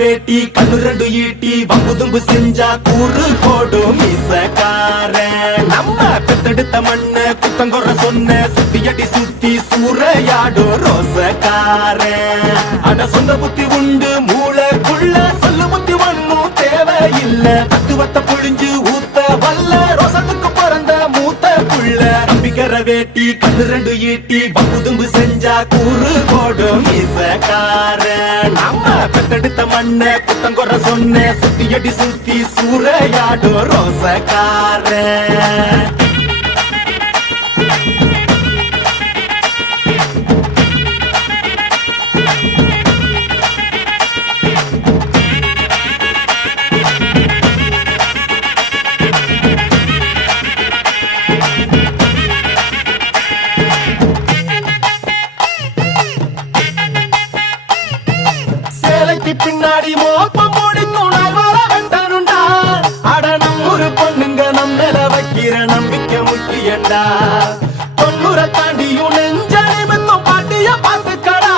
வேட்டி கண்ணு ரெண்டு ஈட்டி வம்புதும்பு செஞ்சா கூறு போடும் மீசக்காரன். நம்ம பெத்தெடுத்த மண்ண குத்தங்கொற சொன்ன சுத்தியடி சுத்தி சூறையாடும் ரோசக்காரன். அட சொந்த புத்தி உண்டு மூளைக்குள்ள சொல்லு புத்தி ஒண்ணும் தேவையில்ல. தத்துவத்தை புழிஞ்சு ஊத்த வல்ல ரோசத்துக்கு பிறந்த மூத்த புள்ள. நம்பிக்கிற வேட்டி கண்ணு ரெண்டு ஈட்டி வம்புதும்பு செஞ்சா கூறு போடும் மீசக்காரன். நம்ம பெத்தெடுத்த மண்ண குத்தங்கொற சொன்ன சுத்தியடி சுத்தி சூறையாடும் ரோசக்காரன். பின்னாடி மோப்பம் முடிக்கும் நாள் வர வெட்டனுண்டா. அட நம்மூரு பொண்ணுங்க நம்மள வைக்கிற நம்பிக்கை முக்கியண்டா. 90 தாண்டியும் நெஞ்ச நிமித்தம் பாட்டிய பாத்துக்கடா.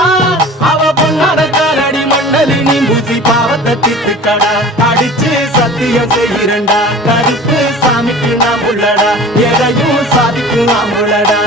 அவ பொண்ணாட காலடி மண்டலி நீ பூசி பாவத்தை திட்டுக்கடா. அடிச்சு சத்தியம் செய்யறண்டா கருப்பு சாமிக்கு நாம் உள்ளடா. எதையும் சாதிக்கும் நாம் உள்ளடா.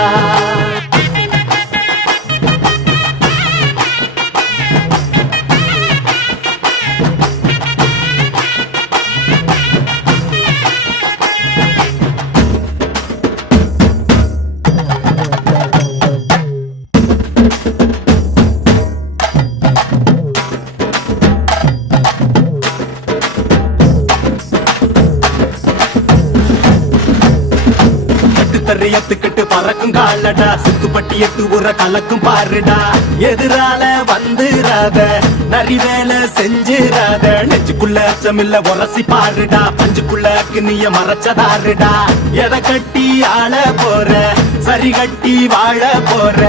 எத்துக்கிட்டு பறக்கும் காலடா. சுத்துப்பட்டி எட்டு உர கலக்கும் பாருடா. எதிரால வந்துராத நரி வேலை செஞ்சிராத. நெஞ்சுக்குள்ள அச்சமில்ல உரசி பாருடா. பஞ்சுக்குள்ள கிண்ணிய மறைச்சதாருடா. எதை கட்டி ஆள போற சரி கட்டி வாழ போற.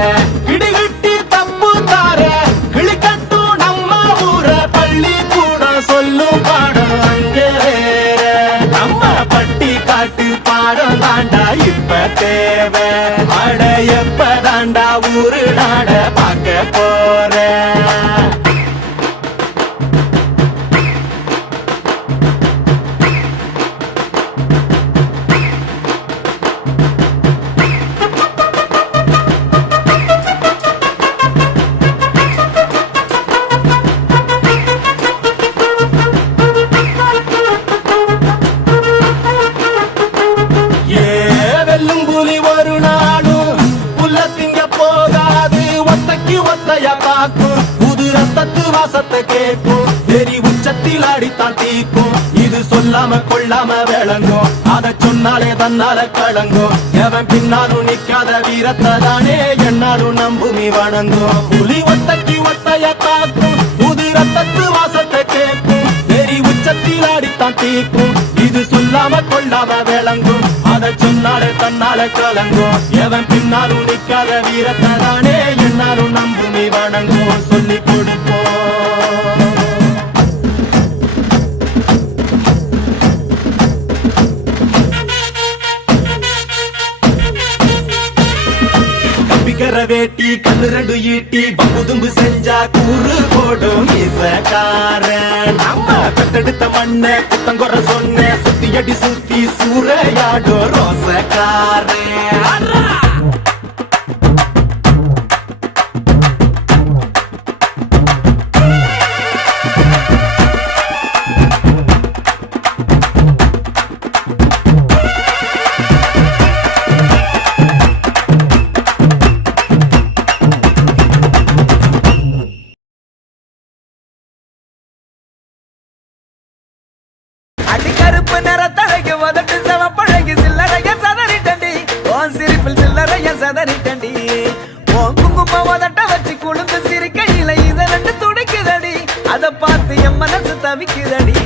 கிடிகிட்டி தப்பு தார கிளிக்கட்டும் நம்ம ஊர. பள்ளி கூட சொல்லும் பாடம் அங்கே வேற. நம்ம பட்டி காட்டு பாடம் தாண்டா இப்ப தேவை. அட எப்ப தாண்டா ஊரு நாட பார்க்க போற. ஒரு நாளும் புல்ல திங்க போகாது. ஒத்தைக்கு ஒத்தையா காக்கும் புது ரத்தத்து வாசத்தை கேட்கும். தெரி உச்சத்தில் அடித்தான் தீக்கும். இது சொல்லாம கொள்ளாம விளங்கும். அதை சொன்னாலே தன்னால கலங்கும். எவன் பின்னாலும் நிக்காத வீரத்தை தானே என்னாலும் நம்புமி வணங்கும். புலி ஒத்தைக்கு ஒத்தையா காக்கும் புது ரத்தத்து வாசத்தை கேட்கும். தெரி உச்சத்தில் அடித்தான் தீக்கும். இது சொல்லாம கொள்ளாம விளங்கும். அதை சொன்னாலே தன்னால கலங்கும். எவன் பின்னாலும் நிக்காத வீரத்தை தானே என்னாலும் நம்புமி வணங்கும். சொல்லி கொடுப்போம். கம்பிக்கிற வேட்டி கண்ணு ரெண்டு ஈட்டி வம்புதும்பு செஞ்சா கூறு போடும் மீசக்காரன். நம்ம பெத்தெடுத்த மண்ண குத்தங்கொற சொன்ன சுத்தியடி சுத்தி சூறையாடும் ரோசக்காரன். கருப்பு நிறத்தழகு உதட்டு செவப்பழகு சில்லறைய சதறிட்டண்டி. உன் சிரிப்பில் சில்லறைய சதறிட்டண்டி. உன் குங்கும உதட்ட வச்சு குழுந்து சிரிக்கையில இத ரெண்டு துடிக்குதடி. அதை பார்த்து என் மனசு தவிக்குதடி.